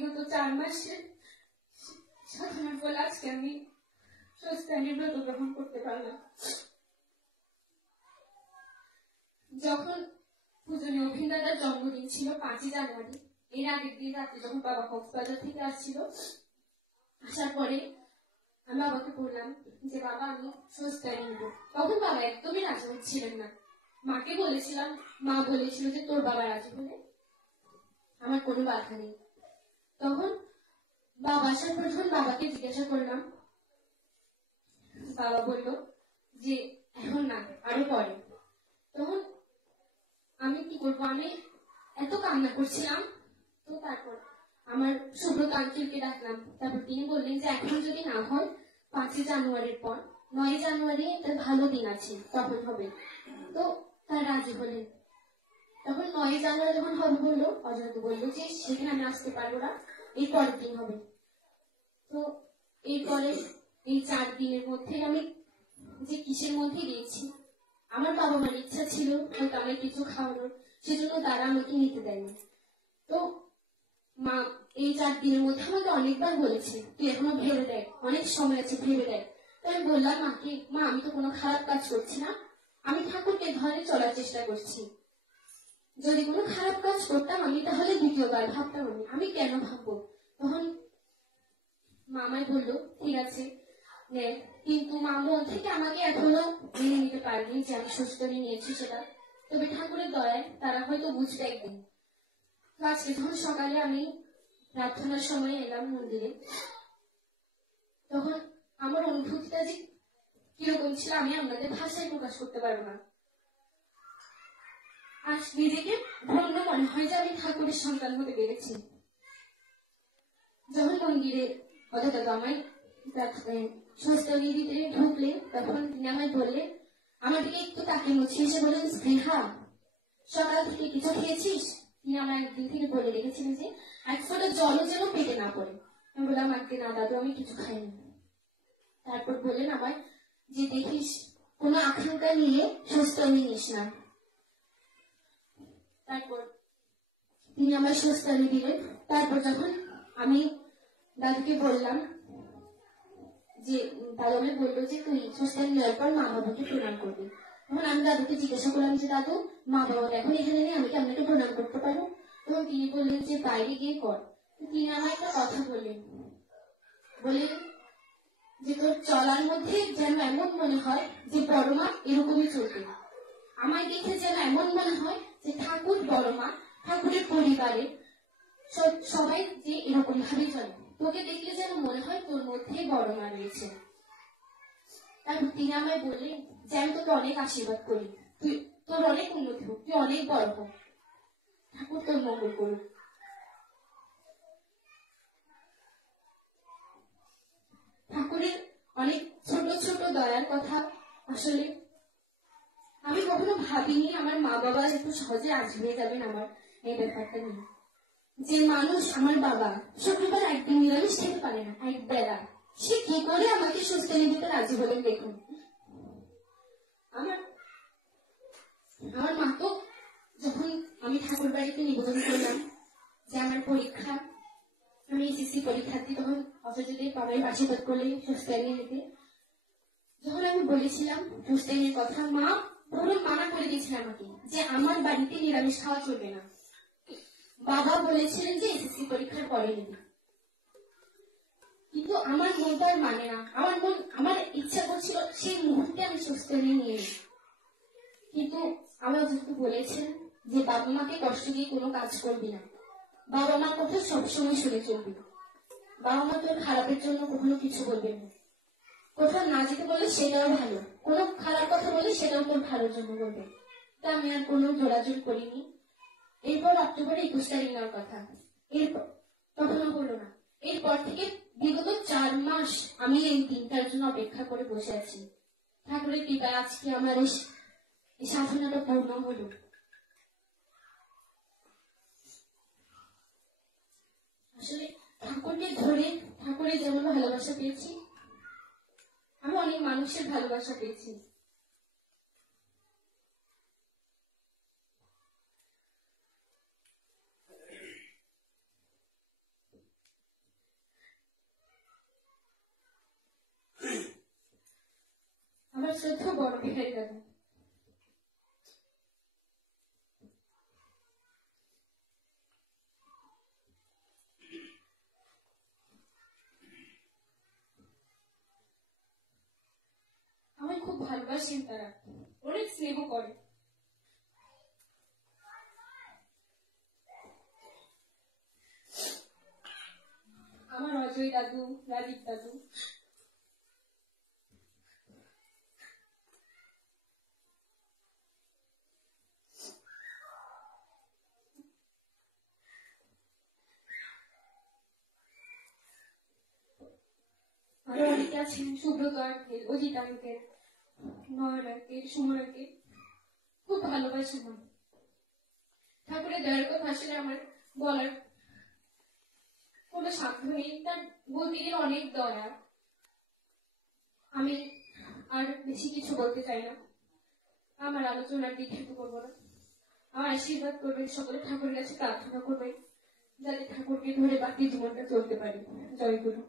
বিগত 4 মাসে সাধনার ফলে আজকে আমি স্বস্তায়নের ব্রত গ্রহণ করতে পারলাম। যখন পূজনীয় অভিন দাদার জন্মদিন ছিল 5ই জানুয়ারি, এর আগের দিন রাত্রে যখন বাবা কক্সবাজার থেকে আসছিল, আসার পরে আমি বাবাকে বললাম যে বাবা আমি স্বস্তায়ন নিব। তখন বাবা একদমই রাজি হচ্ছিলেন না। মাকে বলেছিলাম, মা বলেছিল যে তোর বাবা রাজি হলে আমার কোনো বাধা নেই। তখন বাবা আসার পর যখন বাবাকে জিজ্ঞাসা করলাম, বাবা বলল যে এখন না, আরো পরে। তখন আমি কি করবো, আমি এত কান্না করছিলাম। তো তারপর আমার সুব্রত আঙ্কেলকে ডাকলাম। তারপর তিনি বললেন যে এখন যদি না হয় 5ই জানুয়ারির পর 9ই জানুয়ারি একটা ভালো দিন আছে, তখন হবে। তো তার রাজি হলেন। তখন 9ই জানুয়ারি যখন হবে বললো, অজন্ত বললো যে সেখানে আমি আসতে পারবো না, এই পরের দিন হবে। তো এরপরে এই 4 দিনের মধ্যে আমি যে কিসের মধ্যে গিয়েছি, আমার বাবা মার ইচ্ছা ছিল হয়তো আমি কিছু খাওয়ানোর, সেজন্য তারা আমাকে নিতে দেয়নি। তো মা এই 4 দিনের মধ্যে আমাকে অনেকবার বলেছে তুই এখনো ভেবে দেখ, অনেক সময় আছে, ভেবে দেখ। তো আমি বললাম মাকে, মা আমি তো কোনো খারাপ কাজ করছি না, আমি ঠাকুরকে ধরে চলার চেষ্টা করছি। যদি কোনো খারাপ কাজ করতাম আমি তাহলে দ্বিতীয়বার ভাবতাম, আমি কেন ভাববো। তখন মামাই বললো ঠিক আছে নে, কিন্তু মা মন থেকে আমাকে এখনো মেনে নিতে পারেনি যে আমি সুস্থনি নিয়েছি সেটা। তবে ঠাকুরের দয়ায় তারা হয়তো বুঝবে একদিন। আজকে যখন সকালে আমি প্রার্থনার সময় এলাম মন্দিরে, তখন আমার অনুভূতিটা যে কিরকম ছিল আমি আপনাদের ভাষায় প্রকাশ করতে পারবো না। আজ নিজেকে ধন্য মনে হয় যে আমি ঠাকুরের সন্তান হতে পেরেছি। যখন মন্দিরে অর্থাৎ আমায় স্বস্তায়নের ভিতরে ঢুকলে, তখন তিনি আমায় বললেন, আমার দিকে একটু তাকে মুছিয়ে এসে বললেন, স্পৃহা সকাল থেকে কিছু খেয়েছিস? তিনি আমার একদিন থেকে বলে রেখেছিলেন যে এক ফোঁটা জলও যেন পেটে না পড়ে। আমি বললাম আজকে না দাদু, আমি কিছু খাইনি। তারপর বললেন আমায় যে দেখিস কোনো আকাঙ্ক্ষা নিয়ে স্বস্তায়নী নিস না। তারপর তিনি আমার স্বস্তায়নী দিলেন। তারপর যখন আমি দাদুকে বললাম যে দাদু আমায় বললো যে তুই স্বস্তায়নী নেওয়ার পর মা বাবাকে প্রণাম করবি। তখন আমি দাদুকে জিজ্ঞাসা করলাম যে দাদু মা বাবা এখন এখানে নেই, আমি কি আপনাকে প্রণাম করতে পারবো? তখন তিনি বললেন যে বাইরে গিয়ে কর। তিনি আমায় একটা কথা বললেন যে তোর চলার মধ্যে যেন এমন মনে হয় যে বড় মা এরকমই চলবে। আমায় দেখে যেন এমন মনে হয় যে ঠাকুর বড় মা, ঠাকুরের পরিবারে সবাই যে এরকম ভাবে চলে। তোকে দেখলে যেন মনে হয় তোর মধ্যে বড় মা রয়েছে। তারপর তিনি আমায় বললেন যে আমি তোকে অনেক আশীর্বাদ করি, তুই তোর অনেক উন্নতি হোক, তুই অনেক বড় হোক, ঠাকুর তোর মঙ্গল করুক। ঠাকুরের অনেক ছোট ছোট দয়ার কথা আসলে আমি কখনো ভাবিনি আমার মা বাবা এত সহজে আজমিয়ে যাবেন আমার এই ব্যাপারটা নিয়ে। যে মানুষ আমার বাবা শুক্রবার একদিন নিরামিষ খেতে পারে না, এক বেলা, সে কি করে আমাকে স্বস্তায়নী দিতে রাজি হলেন দেখুন। আমার মা তো যখন আমি ঠাকুর বাড়িতে নিবেদন করলাম যে আমার পরীক্ষা, আমি এসএসসি পরীক্ষার্থী, তখন অফিসে বাবাই আশীর্বাদ করলেন স্বস্তায়নী নিতে। যখন আমি বলেছিলাম স্বস্তায়নীর কথা, মা পুরো মানা করে দিয়েছিলেন আমাকে যে আমার বাড়িতে নিরামিষ খাওয়া চলবে না। বাবা বলেছিলেন যে এসএসসি পরীক্ষার পরে নেবে, কিন্তু আমার মনটা আর মানে না। আমার ইচ্ছা করছিল সেই মুহূর্তে আমি স্বস্তায়নী নিয়ে নিই। কিন্তু আমার যেহেতু বলেছেন যে বাবা মাকে কষ্ট দিয়ে কোনো কাজ করবি না, বাবা মার কথা সবসময় শুনে চলবি, বাবা মা তোর খারাপের জন্য কখনো কিছু বলবেন না। কোথাও না যেতে বলে সেটাও ভালো, কোনো খারাপ কথা বলে সেটাও তোর ভালোর জন্য বলবে। তা আমি আর কোনো জোরাজোর করিনি। এরপর অক্টোবরে 21 তারিখ নেওয়ার কথা, এরপর তখনও হলো না। এরপর থেকে বিগত 4 মাস আমি এই দিনটার জন্য অপেক্ষা করে বসে আছি। ঠাকুরের কৃপায় আজকে আমার এই সাধনাটা পূর্ণ হলো। আসলে ঠাকুরকে ধরে ঠাকুরের যেমন ভালোবাসা পেয়েছি, আমি অনেক মানুষের ভালোবাসা পেয়েছি। আমার শ্রদ্ধা বড় বিহারী দাদু। আমায় খুব ভালোবাসেন তারা, অনেক স্নেহ করে। আমার অজয় দাদু, রাজীব দাদু, আরো অনেকে আছেন, সুব্রত আঙ্কেল, অজিত আঙ্কেল, নয়ন আঙ্কেল, সুমন আঙ্কেল, খুব ভালোবাসেন আমায়। ঠাকুরের দয়ার কথা আসলে আমার বলার কোনো সাধ্য নেই, তার বলতে গেলে অনেক দয়া। আমি আর বেশি কিছু বলতে চাই না, আমার আলোচনার দীক্ষিত করবো না। আমার আশীর্বাদ করবেন সকলে, ঠাকুরের কাছে প্রার্থনা করবেন যাতে ঠাকুরকে ধরে বাকি জীবনটা চলতে পারি। জয় গুরু।